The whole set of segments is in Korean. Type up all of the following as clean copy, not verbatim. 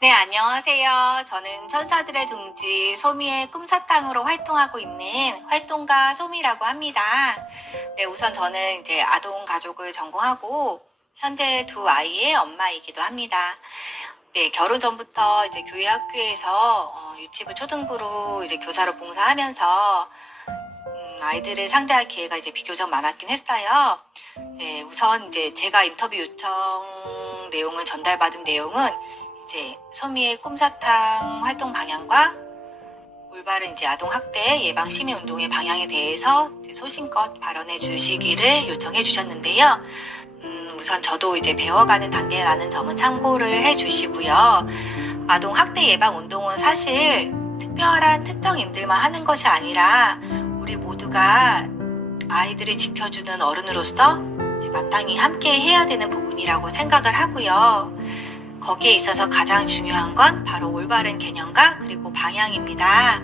네, 안녕하세요. 저는 천사들의 둥지 소미의 꿈사탕으로 활동하고 있는 활동가 소미라고 합니다. 네, 우선 저는 이제 아동 가족을 전공하고 현재 두 아이의 엄마이기도 합니다. 네, 결혼 전부터 이제 교회 학교에서 유치부 초등부로 이제 교사로 봉사하면서 아이들을 상대할 기회가 이제 비교적 많았긴 했어요. 네, 우선 이제 제가 인터뷰 요청 내용을 전달받은 내용은 이제 소미의 꿈사탕 활동 방향과 올바른 이제 아동 학대 예방 시민 운동의 방향에 대해서 이제 소신껏 발언해 주시기를 요청해 주셨는데요. 우선 저도 이제 배워가는 단계라는 점은 참고를 해 주시고요. 아동 학대 예방 운동은 사실 특별한 특정인들만 하는 것이 아니라 우리 모두가 아이들을 지켜주는 어른으로서 이제 마땅히 함께 해야 되는 부분이라고 생각을 하고요. 거기에 있어서 가장 중요한 건 바로 올바른 개념과 그리고 방향입니다.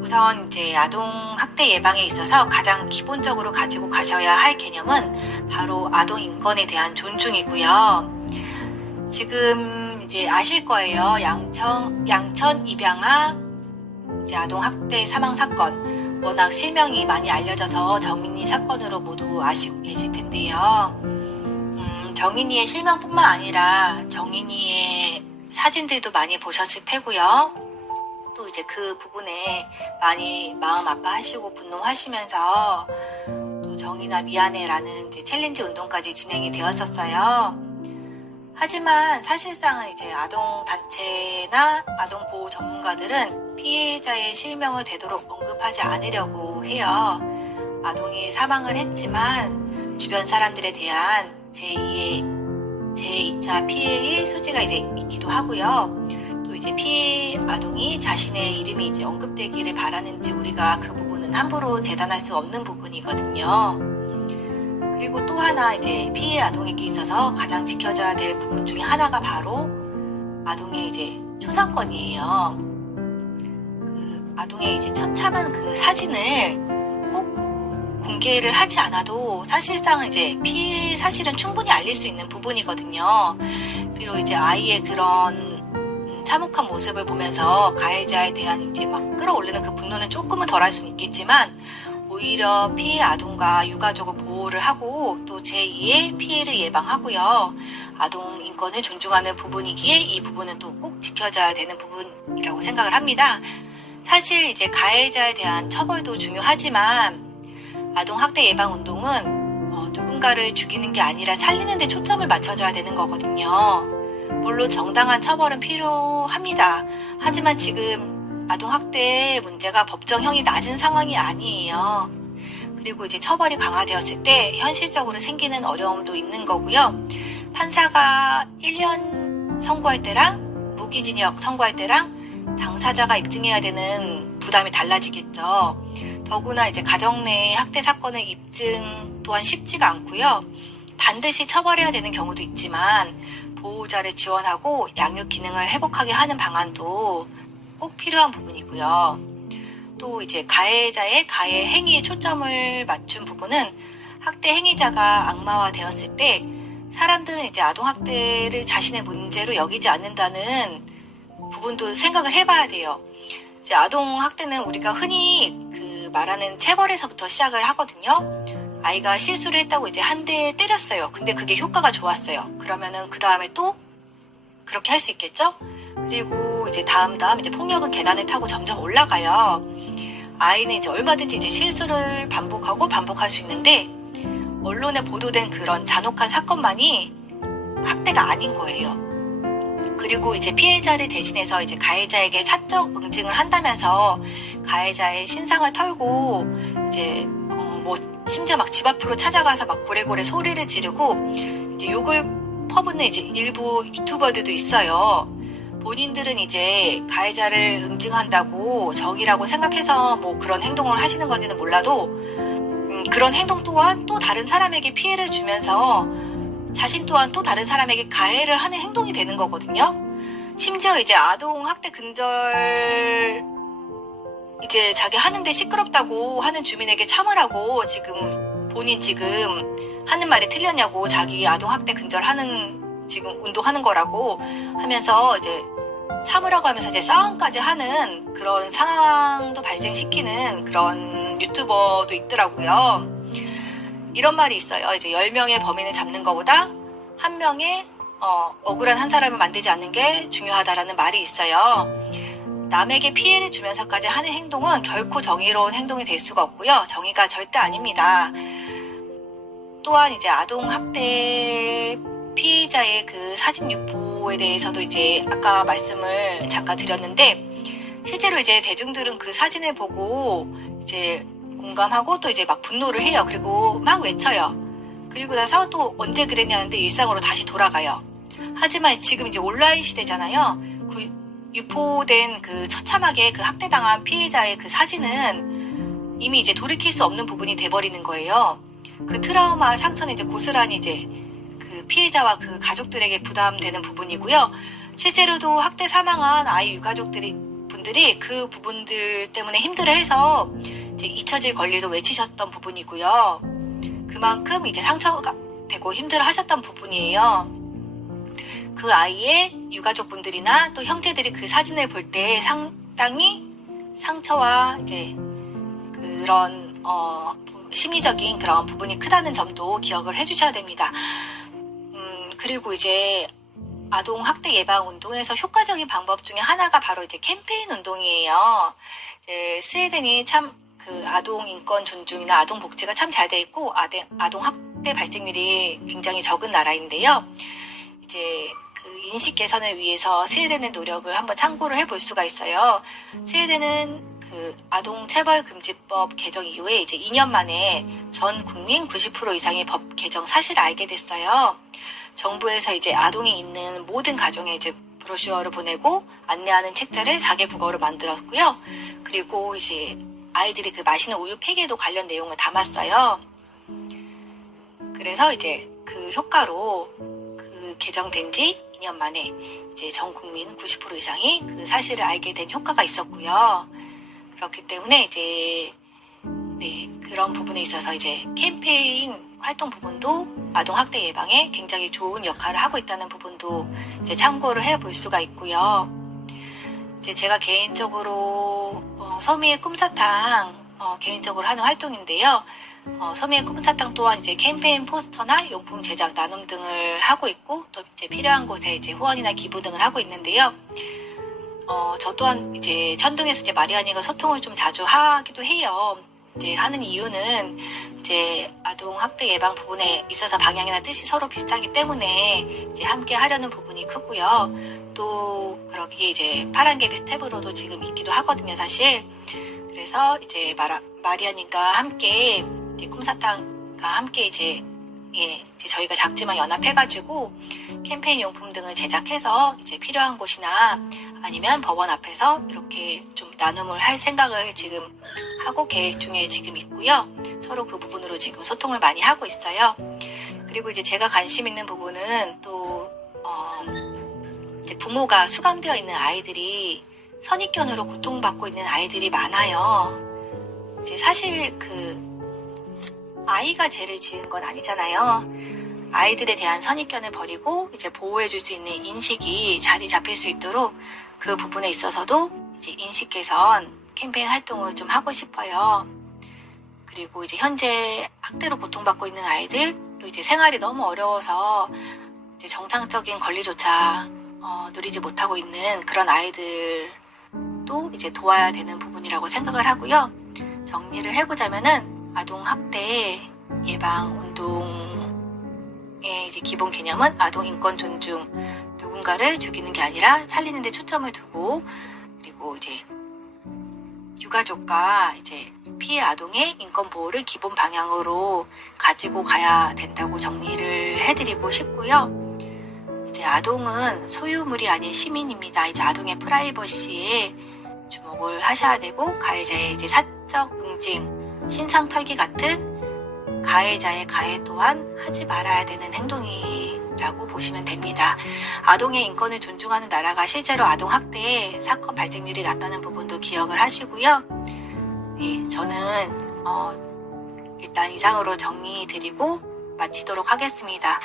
우선 이제 아동 학대 예방에 있어서 가장 기본적으로 가지고 가셔야 할 개념은 바로 아동 인권에 대한 존중이고요. 지금 이제 아실 거예요. 양천 입양아 이제 아동 학대 사망 사건 워낙 실명이 많이 알려져서 정인이 사건으로 모두 아시고 계실 텐데요. 정인이의 실명뿐만 아니라 정인이의 사진들도 많이 보셨을 테고요. 또 이제 그 부분에 많이 마음 아파하시고 분노하시면서 또 정인아 미안해라는 이제 챌린지 운동까지 진행이 되었었어요. 하지만 사실상은 이제 아동 단체나 아동 보호 전문가들은 피해자의 실명을 되도록 언급하지 않으려고 해요. 아동이 사망을 했지만 주변 사람들에 대한 제2차 피해의 소지가 이제 있기도 하고요. 또 이제 피해 아동이 자신의 이름이 이제 언급되기를 바라는지 우리가 그 부분은 함부로 재단할 수 없는 부분이거든요. 그리고 또 하나 이제 피해 아동에게 있어서 가장 지켜져야 될 부분 중에 하나가 바로 아동의 이제 초상권이에요. 그 아동의 이제 처참한 그 사진을 꼭 공개를 하지 않아도 사실상 이제 피해 사실은 충분히 알릴 수 있는 부분이거든요. 비록 이제 아이의 그런 참혹한 모습을 보면서 가해자에 대한 이제 막 끌어올리는 그 분노는 조금은 덜할 수는 있겠지만 오히려 피해 아동과 유가족을 보호를 하고 또 제2의 피해를 예방하고요. 아동 인권을 존중하는 부분이기에 이 부분은 또 꼭 지켜져야 되는 부분이라고 생각을 합니다. 사실 이제 가해자에 대한 처벌도 중요하지만 아동 학대 예방 운동은 누군가를 죽이는 게 아니라 살리는 데 초점을 맞춰줘야 되는 거거든요. 물론 정당한 처벌은 필요합니다. 하지만 지금 아동 학대 문제가 법정형이 낮은 상황이 아니에요. 그리고 이제 처벌이 강화되었을 때 현실적으로 생기는 어려움도 있는 거고요. 판사가 1년 선고할 때랑 무기징역 선고할 때랑 당사자가 입증해야 되는 부담이 달라지겠죠. 더구나 이제 가정 내 학대 사건의 입증 또한 쉽지가 않고요. 반드시 처벌해야 되는 경우도 있지만 보호자를 지원하고 양육 기능을 회복하게 하는 방안도 꼭 필요한 부분이고요. 또 이제 가해자의 가해 행위에 초점을 맞춘 부분은 학대 행위자가 악마화 되었을 때 사람들은 이제 아동 학대를 자신의 문제로 여기지 않는다는 부분도 생각을 해봐야 돼요. 이제 아동 학대는 우리가 흔히 말하는 체벌에서부터 시작을 하거든요. 아이가 실수를 했다고 이제 한 대 때렸어요. 근데 그게 효과가 좋았어요. 그러면은 그 다음에 또 그렇게 할 수 있겠죠? 그리고 이제 다음 이제 폭력은 계단을 타고 점점 올라가요. 아이는 이제 얼마든지 이제 실수를 반복할 수 있는데 언론에 보도된 그런 잔혹한 사건만이 학대가 아닌 거예요. 그리고 이제 피해자를 대신해서 이제 가해자에게 사적 응징을 한다면서 가해자의 신상을 털고 이제 심지어 막 집 앞으로 찾아가서 막 고래고래 소리를 지르고 이제 욕을 퍼붓는 이제 일부 유튜버들도 있어요. 본인들은 이제 가해자를 응징한다고 적이라고 생각해서 뭐 그런 행동을 하시는 건지는 몰라도 그런 행동 또한 또 다른 사람에게 피해를 주면서 자신 또한 또 다른 사람에게 가해를 하는 행동이 되는 거거든요. 심지어 이제 아동 학대 근절 이제 자기 하는데 시끄럽다고 하는 주민에게 참으라고 지금 본인 지금 하는 말이 틀렸냐고 자기 아동 학대 근절하는 지금 운동하는 거라고 하면서 이제 참으라고 하면서 이제 싸움까지 하는 그런 상황도 발생시키는 그런 유튜버도 있더라고요. 이런 말이 있어요. 이제 10명의 범인을 잡는 것보다 한 명의 억울한 한 사람을 만들지 않는 게 중요하다라는 말이 있어요. 남에게 피해를 주면서까지 하는 행동은 결코 정의로운 행동이 될 수가 없고요. 정의가 절대 아닙니다. 또한 이제 아동학대 피해자의 그 사진 유포에 대해서도 이제 아까 말씀을 잠깐 드렸는데, 실제로 이제 대중들은 그 사진을 보고 이제 공감하고 또 이제 막 분노를 해요. 그리고 막 외쳐요. 그리고 나서 또 언제 그랬냐는데 일상으로 다시 돌아가요. 하지만 지금 이제 온라인 시대잖아요. 그 유포된 그 처참하게 그 학대당한 피해자의 그 사진은 이미 이제 돌이킬 수 없는 부분이 돼버리는 거예요. 그 트라우마 상처는 이제 고스란히 이제 그 피해자와 그 가족들에게 부담되는 부분이고요. 실제로도 학대 사망한 아이 유가족들이 그 부분들 때문에 힘들어해서 이제 잊혀질 권리도 외치셨던 부분이고요. 그만큼 이제 상처가 되고 힘들어하셨던 부분이에요. 그 아이의 유가족분들이나 또 형제들이 그 사진을 볼 때 상당히 상처와 이제 그런 심리적인 그런 부분이 크다는 점도 기억을 해주셔야 됩니다. 그리고 이제 아동 학대 예방 운동에서 효과적인 방법 중에 하나가 바로 이제 캠페인 운동이에요. 이제 스웨덴이 참 그 아동 인권 존중이나 아동 복지가 참 잘 돼 있고 아동 학대 발생률이 굉장히 적은 나라인데요. 이제 그 인식 개선을 위해서 스웨덴의 노력을 한번 참고를 해볼 수가 있어요. 스웨덴은 그 아동 체벌 금지법 개정 이후에 이제 2년 만에 전 국민 90% 이상의 법 개정 사실을 알게 됐어요. 정부에서 이제 아동이 있는 모든 가정에 이제 브로셔를 보내고 안내하는 책자를 4개 국어로 만들었고요. 그리고 이제 아이들이 그 마시는 우유 팩에도 관련 내용을 담았어요. 그래서 이제 그 효과로 그 개정된 지 2년 만에 이제 전 국민 90% 이상이 그 사실을 알게 된 효과가 있었고요. 그렇기 때문에 이제 그런 부분에 있어서 이제 캠페인 활동 부분도 아동 학대 예방에 굉장히 좋은 역할을 하고 있다는 부분도 이제 참고를 해볼 수가 있고요. 이제 제가 개인적으로 소미의 꿈사탕 개인적으로 하는 활동인데요. 소미의 꿈사탕 또한 이제 캠페인 포스터나 용품 제작 나눔 등을 하고 있고 또 이제 필요한 곳에 이제 후원이나 기부 등을 하고 있는데요. 저 또한 이제 천둥에서 이제 마리아니가 소통을 좀 자주 하기도 해요. 이제 하는 이유는 이제 아동 학대 예방 부분에 있어서 방향이나 뜻이 서로 비슷하기 때문에 이제 함께 하려는 부분이 크고요. 또 그러기에 이제 파란개비 스텝으로도 지금 있기도 하거든요, 사실. 그래서 이제 마리아님과 함께 이제 꿈사탕과 함께 이제 저희가 작지만 연합해가지고 캠페인 용품 등을 제작해서 이제 필요한 곳이나 아니면 법원 앞에서 이렇게 좀 나눔을 할 생각을 지금 하고 계획 중에 지금 있고요. 서로 그 부분으로 지금 소통을 많이 하고 있어요. 그리고 이제 제가 관심 있는 부분은 또 이제 부모가 수감되어 있는 아이들이 선입견으로 고통받고 있는 아이들이 많아요. 이제 사실 그 아이가 죄를 지은 건 아니잖아요. 아이들에 대한 선입견을 버리고 이제 보호해줄 수 있는 인식이 자리 잡힐 수 있도록 그 부분에 있어서도 이제 인식 개선 캠페인 활동을 좀 하고 싶어요. 그리고 이제 현재 학대로 고통받고 있는 아이들, 또 이제 생활이 너무 어려워서 이제 정상적인 권리조차 누리지 못하고 있는 그런 아이들도 이제 도와야 되는 부분이라고 생각을 하고요. 정리를 해보자면은 아동 학대 예방 운동의 이제 기본 개념은 아동 인권 존중, 누군가를 죽이는 게 아니라 살리는 데 초점을 두고, 그리고 이제 유가족과 이제 피해 아동의 인권 보호를 기본 방향으로 가지고 가야 된다고 정리를 해드리고 싶고요. 이제 아동은 소유물이 아닌 시민입니다. 이제 아동의 프라이버시에 주목을 하셔야 되고, 가해자의 이제 사적 응징, 신상 털기 같은 가해자의 가해 또한 하지 말아야 되는 행동이라고 보시면 됩니다. 아동의 인권을 존중하는 나라가 실제로 아동 학대 사건 발생률이 낮다는 부분도 기억을 하시고요. 저는 일단 이상으로 정리 드리고 마치도록 하겠습니다.